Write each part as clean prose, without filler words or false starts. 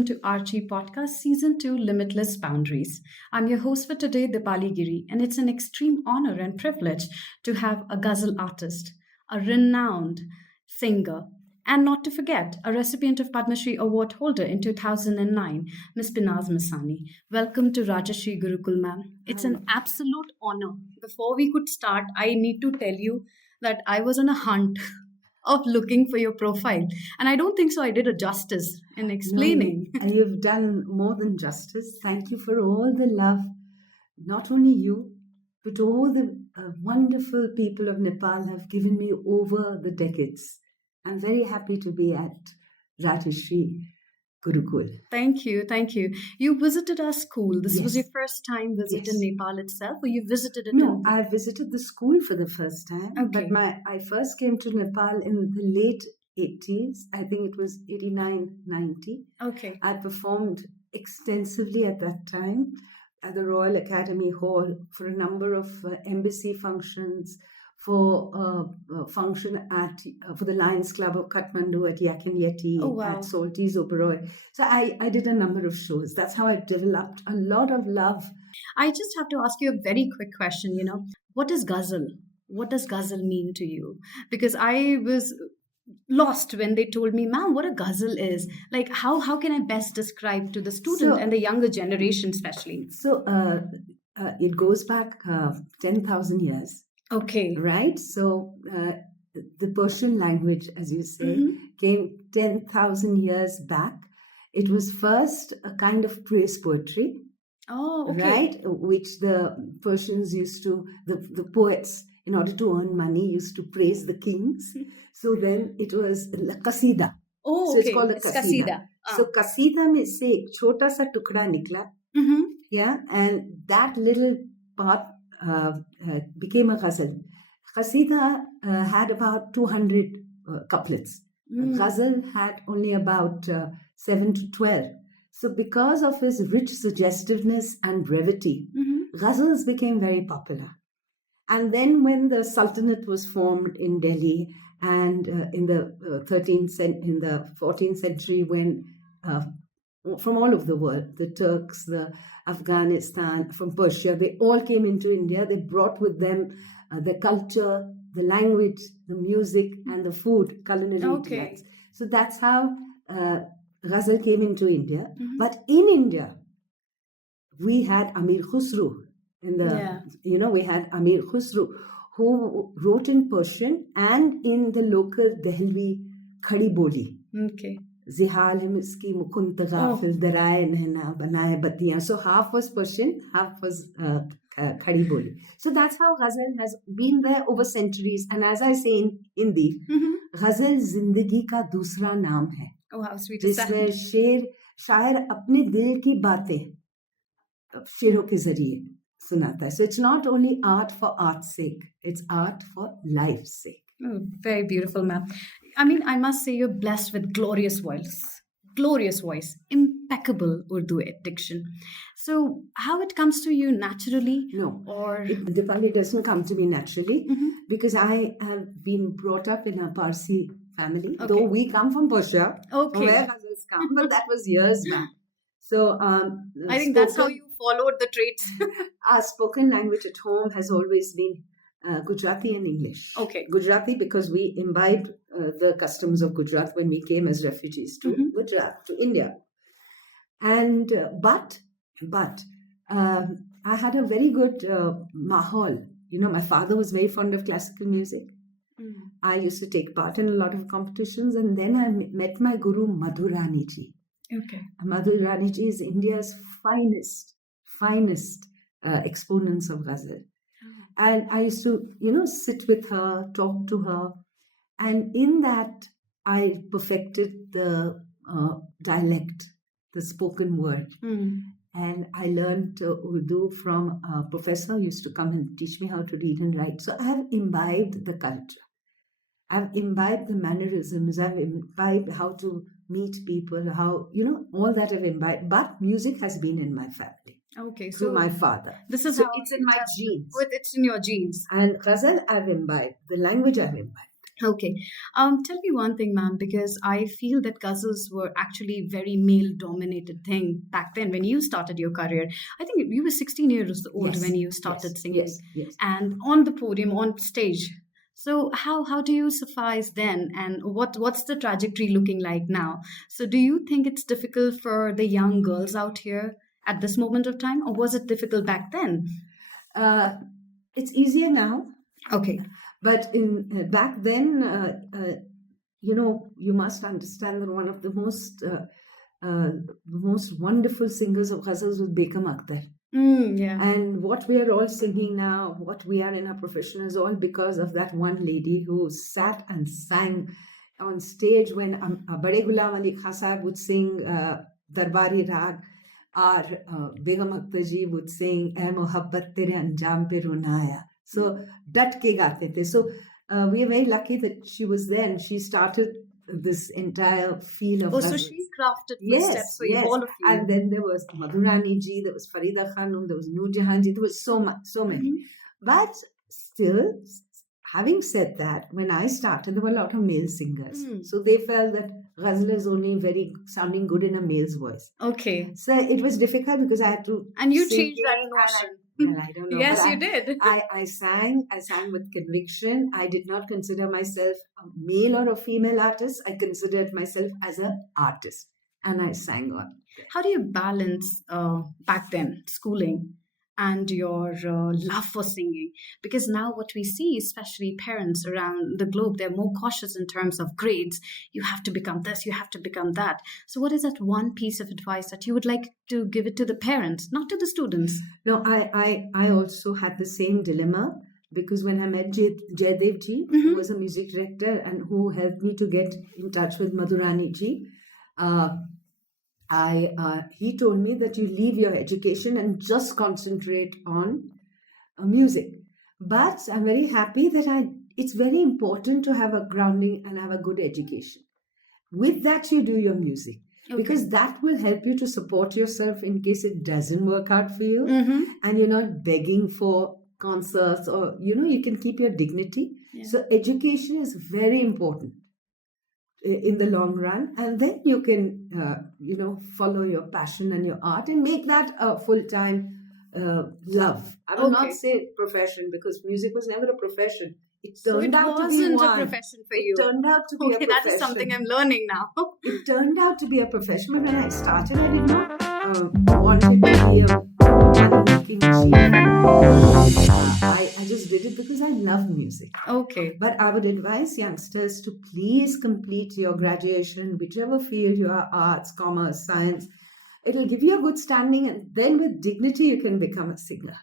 welcome to Archie Podcast Season 2 Limitless Boundaries. I'm your host for today, Deepali Giri, and it's an extreme honor and privilege to have a Ghazal artist, a renowned singer, and not to forget, a recipient of Padma Shri Award holder in 2009, Ms. Penaz Masani. Welcome to Rajarshi Gurukul, ma'am. It's an absolute honor. Before we could start, I need to tell you that I was on a hunt of looking for your profile. And I don't think so I did a justice in explaining. No, you've done more than justice. Thank you for all the love, not only you, but all the wonderful people of Nepal have given me over the decades. I'm very happy to be at Rajarshi Gurukul. Thank you. You visited our school. This was Yes. your first time visit in Yes. Nepal itself, or you visited it No, in... I visited the school for the first time, Okay. but I first came to Nepal in the late 80s. I think it was 89, 90. Okay. I performed extensively at that time at the Royal Academy Hall for a number of embassy functions, for a function at for the Lions Club of Kathmandu at Yakin Yeti, Oh, wow. at Salties Oberoi. So I did a number of shows. That's how I developed a lot of love. I just have to ask you a very quick question, What is Ghazal? What does Ghazal mean to you? Because I was lost when they told me, ma'am, what a Ghazal is. Like, how can I best describe to the student and the younger generation especially? So it goes back 10,000 years. Okay. Right? So the Persian language, as you say, came 10,000 years back. It was first a kind of praise poetry, Oh, okay. right? Which the Persians used to, the poets, in order to earn money, used to praise the kings. So then it was qasida. Oh, So okay. it's called a qasida. So qasida mein se ek chota sa tukda nikla. Mm-hmm. Yeah, and that little part became a ghazal. Qasida had about 200 couplets. Ghazal had only about 7 to 12. So because of his rich suggestiveness and brevity, ghazals became very popular. And then when the Sultanate was formed in Delhi, and in the 14th century, when from all over the world, the Turks, the Afghanistan, from Persia, they all came into India. They brought with them the culture, the language, the music, and the food, culinary delights. So that's how Ghazal came into India. But in India, we had Amir Khusro. We had Amir Khusro, who wrote in Persian and in the local Dehlvi Khadi Boli. Okay. Zihal him iski mukunt ghafil daraye nehna banaye batiyan. So half was Persian, half was Khadi Boli. So that's how Ghazal has been there over centuries. And as I say in Hindi, Ghazal zindagi ka dusra naam hai. Oh, how sweet. जिसमें शायर अपने दिल की बातें शेरों के जरिए सुनाता है. So it's not only art for art's sake, it's art for life's sake. Oh, very beautiful, ma'am. I mean, I must say you're blessed with glorious voice, impeccable Urdu diction. So how it comes to you naturally? No, or Deepali doesn't come to me naturally because I have been brought up in a Parsi family, though we come from Persia, from where Ghazals come, but that was years back. So I think that's how you followed the traits. Our spoken language at home has always been Gujarati and English. Okay. Gujarati because we imbibed the customs of Gujarat when we came as refugees to Gujarat, to India. And but I had a very good mahal. My father was very fond of classical music. I used to take part in a lot of competitions, and then I met my guru Madhurani ji. Okay. Madhurani ji is India's finest exponents of Ghazal. And I used to, sit with her, talk to her. And in that, I perfected the dialect, the spoken word. And I learned Urdu from a professor who used to come and teach me how to read and write. So I have imbibed the culture. I've imbibed the mannerisms. I've imbibed how to meet people, how, all that I've imbibed. But music has been in my family. Okay, Through my father. This is so how it's in my genes. It's in your genes. And Ghazal I've imbibed. The language I've imbibed. Okay. Tell me one thing, ma'am, because I feel that ghazals were actually very male-dominated thing back then when you started your career. I think you were 16 years old when Yes, you yes, started singing yes, yes. and on the podium, on stage. So how do you suffice then, and what's the trajectory looking like now? So do you think it's difficult for the young girls out here at this moment of time, or was it difficult back then? Uh, it's easier now, Okay. but in back then, you must understand that one of the most wonderful singers of ghazals was Begum Akhtar. Yeah. And what we are all singing now, what we are in our profession, is all because of that one lady who sat and sang on stage when Bade Ghulam Ali Khan Sahib would sing Darbari Rag, or Begum Akhtar ji would sing "Eh Mohabbat Tere Anjam Pe Rona Aaya." So, dat ke gaate the. So, we are very lucky that she was there and she started this entire field of Oh, so ghazals. she crafted Yes, footsteps for you, yes. all of you. And then there was Madhurani ji, there was Farida Khanum, there was Noor Jahan ji, there was so much, so many. Mhm. But still, having said that, when I started, there were a lot of male singers. Mm. So they felt that ghazal is only very sounding good in a male's voice. Okay. So it was difficult because I had to And you sing changed that and notion. well, I don't know. Yes, but you did. I sang with conviction. I did not consider myself a male or a female artist. I considered myself as an artist. And I sang on. How do you balance back then schooling and your love for singing? Because now what we see, especially parents around the globe, they're more cautious in terms of grades. You have to become this, you have to become that. So what is that one piece of advice that you would like to give it to the parents, not to the students? No, I also had the same dilemma because when I met Jaydev ji, Mhm. who was a music director and who helped me to get in touch with Madhurani ji, he told me that you leave your education and just concentrate on music. But I'm very happy that it's very important to have a grounding and have a good education. With that, you do your music. Okay. Because that will help you to support yourself in case it doesn't work out for you, Mhm. and you're not begging for concerts, or you can keep your dignity. Yeah. So education is very important in the long run, and then you can follow your passion and your art and make that a full-time love. I will Okay. not say profession, because music was never a profession. It So turned it out to be wasn't a one. profession for It you. turned out to be a Okay, that is something profession. I'm learning now. It turned out to be a profession, but when I started, I did not want it to be a money-making machine. I just did it because I love music. Okay. But I would advise youngsters to please complete your graduation, whichever field you are, arts, commerce, science. It'll give you a good standing, and then with dignity, you can become a singer.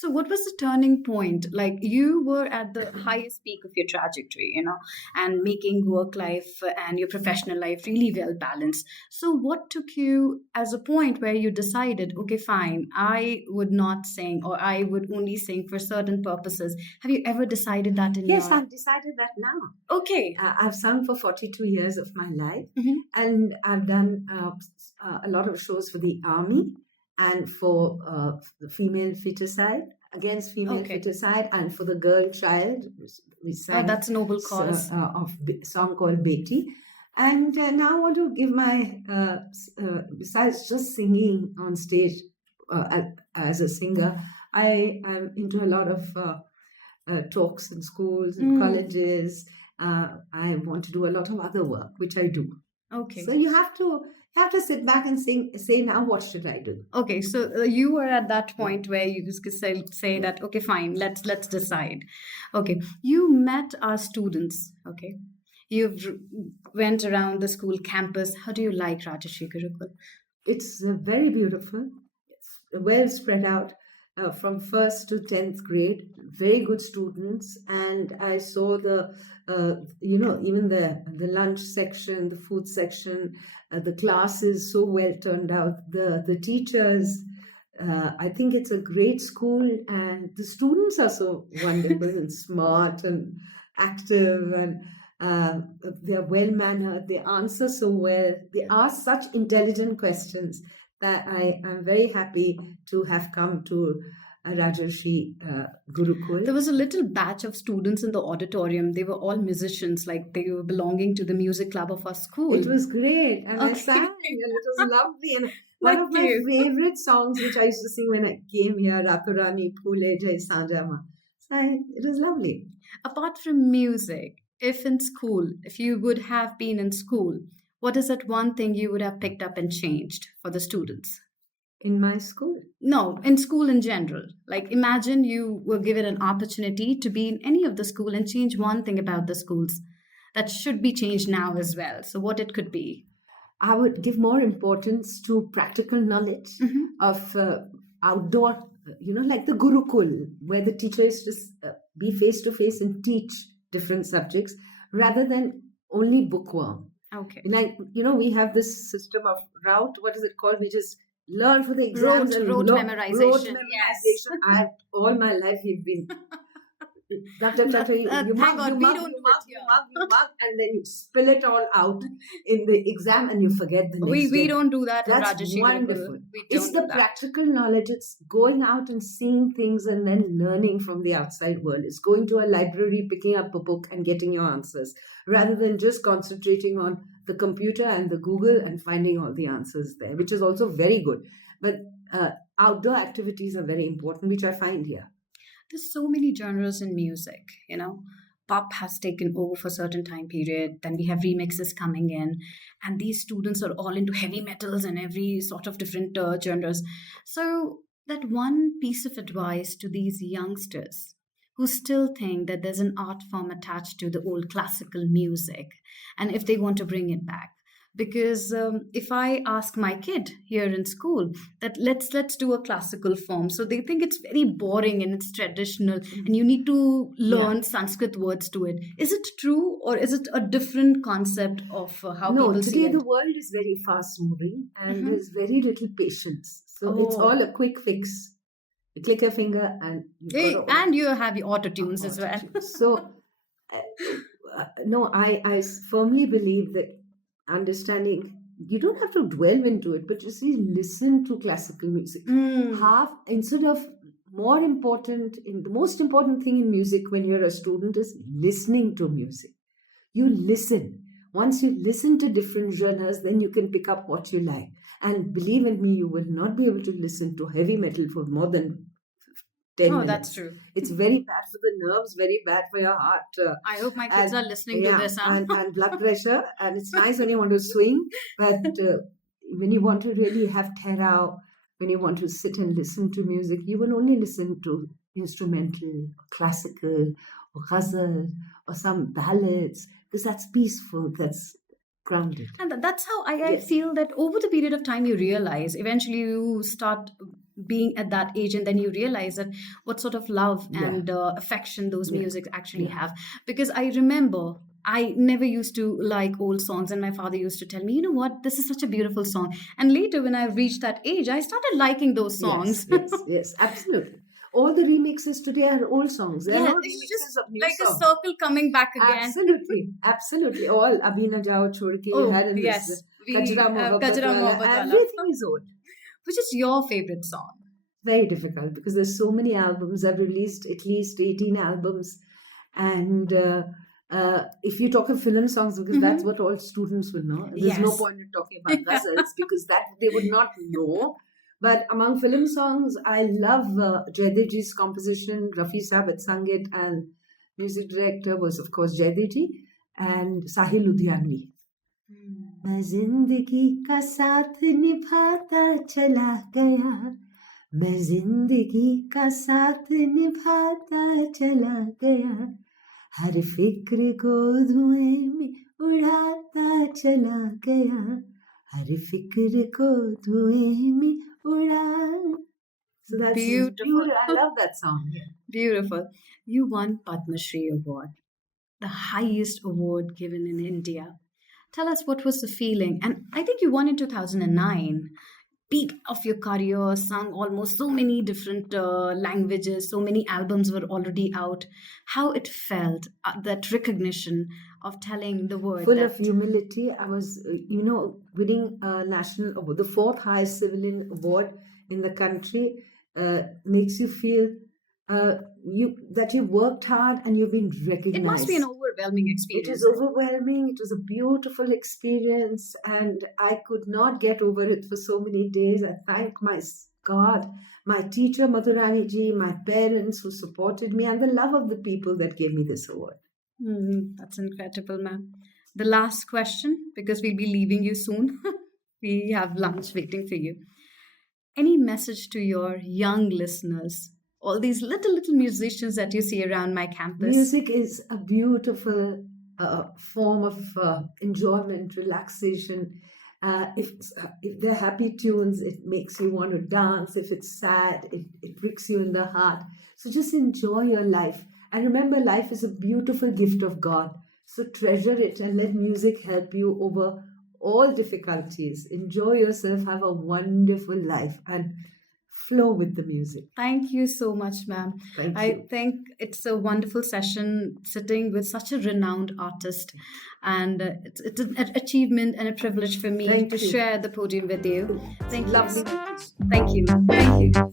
So, what was the turning point? Like, you were at the highest peak of your trajectory, and making work life and your professional life really well balanced. So, what took you as a point where you decided, okay, fine, I would not sing, or I would only sing for certain purposes? Have you ever decided that in Yes, your... I've decided that now. Okay. I've sung for 42 years of my life, Mhm. and I've done a lot of shows for the army and for the female feticide, against female Okay. feticide, and for the girl child. We Oh, sang that's a noble cause. of song called Beti. And now I want to give my, besides just singing on stage as a singer, I am into a lot of talks in schools and colleges. I want to do a lot of other work, which I do. Okay. So you have to sit back and say, now what should I do? Okay, so you were at that point where you could say that, okay, fine, let's decide. Okay, you met our students. Okay, you've went around the school campus. How do you like Rajarshi Gurukul? It's very beautiful. It's well spread out from first to 10th grade. Very good students, and I saw even the lunch section, the food section, the classes so well turned out. The teachers. I think it's a great school, and the students are so wonderful and smart and active, and they are well mannered. They answer so well. They ask such intelligent questions that I am very happy to have come to Rajarshi Gurukul. There was a little batch of students in the auditorium. They were all musicians, like they were belonging to the music club of our school. It was great, and I Okay. sang, and it was lovely. And one of my you. favorite songs, which I used to sing when I came here, Raturani Phule Jai Sanjama. It was lovely. Apart from music, if in school, if you would have been in school, what is that one thing you would have picked up and changed for the students? In my school. No, in school in general. Like imagine you were given an opportunity to be in any of the school and change one thing about the schools that should be changed now as well. So what it could be? I would give more importance to practical knowledge of outdoor, like the Gurukul, where the teacher is to be face to face and teach different subjects rather than only bookworm. Okay. Like, we have this system of route. What is it called? We just learn for the exams. Rote memorization. Yes. All my life we've been. You mug, and then you spill it all out in the exam and you forget the next day. We don't do that. That's Rajarshi wonderful. Gurukul. It's the practical knowledge. It's going out and seeing things and then learning from the outside world. It's going to a library, picking up a book and getting your answers rather than just concentrating on the computer and the Google and finding all the answers there, which is also very good. But outdoor activities are very important, which I find here. There's so many genres in music, Pop has taken over for a certain time period. Then we have remixes coming in, and these students are all into heavy metals and every sort of different genres. So that one piece of advice to these youngsters who still think that there's an art form attached to the old classical music, and if they want to bring it back. Because if I ask my kid here in school that let's do a classical form, so they think it's very boring and it's traditional, and you need to learn Sanskrit words to it. Is it true, or is it a different concept of how people see it? No, today the world is very fast moving, and there's very little patience. So it's all a quick fix. You click a finger and you have your auto tunes as well. So no, I firmly believe that understanding, you don't have to delve into it, but just listen to classical music. Instead of the most important thing in music when you're a student is listening to music. You listen. Once you listen to different genres, then you can pick up what you like. And believe in me, you will not be able to listen to heavy metal for more than 10 minutes. That's true. It's very bad for the nerves, very bad for your heart. I hope my kids are listening to this. And blood pressure. And it's nice when you want to swing, but when you want to really have terror, when you want to sit and listen to music, you will only listen to instrumental, classical, or Ghazal, or some ballads, because that's peaceful, that's grounded. And that's how I feel that over the period of time you realize, eventually you start being at that age, and then you realize that what sort of love and affection those music actually have. Because I remember I never used to like old songs, and my father used to tell me, you know what, this is such a beautiful song. And later when I reached that age, I started liking those songs. Yes, absolutely. All the remixes today are old songs. They're not it's remixes just of new like songs. a circle coming back again. Absolutely. All Abhi Na Jao Chhod Ke, yes. Kajra Mohabbat Wala, everything is old. Which is your favorite song? Very difficult because there's so many albums. I've released at least 18 albums. And if you talk of film songs, because that's what all students will know. There's no point in talking about Ghazals because that they would not know. But among film songs, I love Jaidevji's composition. Rafi Saab had sung it, and music director was, of course, Jaidevji and Sahil Ludhianvi. मैं जिंदगी का साथ निभाता चला गया, मैं जिंदगी का साथ निभाता चला गया, हर फिक्र को धुएं में उड़ाता चला गया, हर फिक्र को धुएं में उड़ा. So that's beautiful. I love that song. Beautiful. You won Padma Shri Award, the highest award given in India. Tell us, what was the feeling? And I think you won in 2009. Peak of your career, sung almost so many different languages, so many albums were already out. How it felt, that recognition of telling the world. Full of humility. I was, winning a national award, the fourth highest civilian award in the country. makes you feel that you worked hard and you've been recognized. It must be an overwhelming It experience. is overwhelming. It was a beautiful experience, and I could not get over it for so many days. I thank my God, my teacher, Madhurani ji, my parents who supported me, and the love of the people that gave me this award. That's incredible, ma'am. The last question, because we'll be leaving you soon. We have lunch waiting for you. Any message to your young listeners? All these little musicians that you see around my campus. Music is a beautiful form of enjoyment, relaxation. If they're happy tunes, it makes you want to dance. If it's sad, it pricks you in the heart. So just enjoy your life. And remember, life is a beautiful gift of God. So treasure it and let music help you over all difficulties. Enjoy yourself, have a wonderful life, and flow with the music. Thank you so much, ma'am. Thank I you. think it's a wonderful session sitting with such a renowned artist, and it's an achievement and a privilege for me Thank to you. share the podium with you. Thank you. Lovely. Thank you, ma'am. Thank you.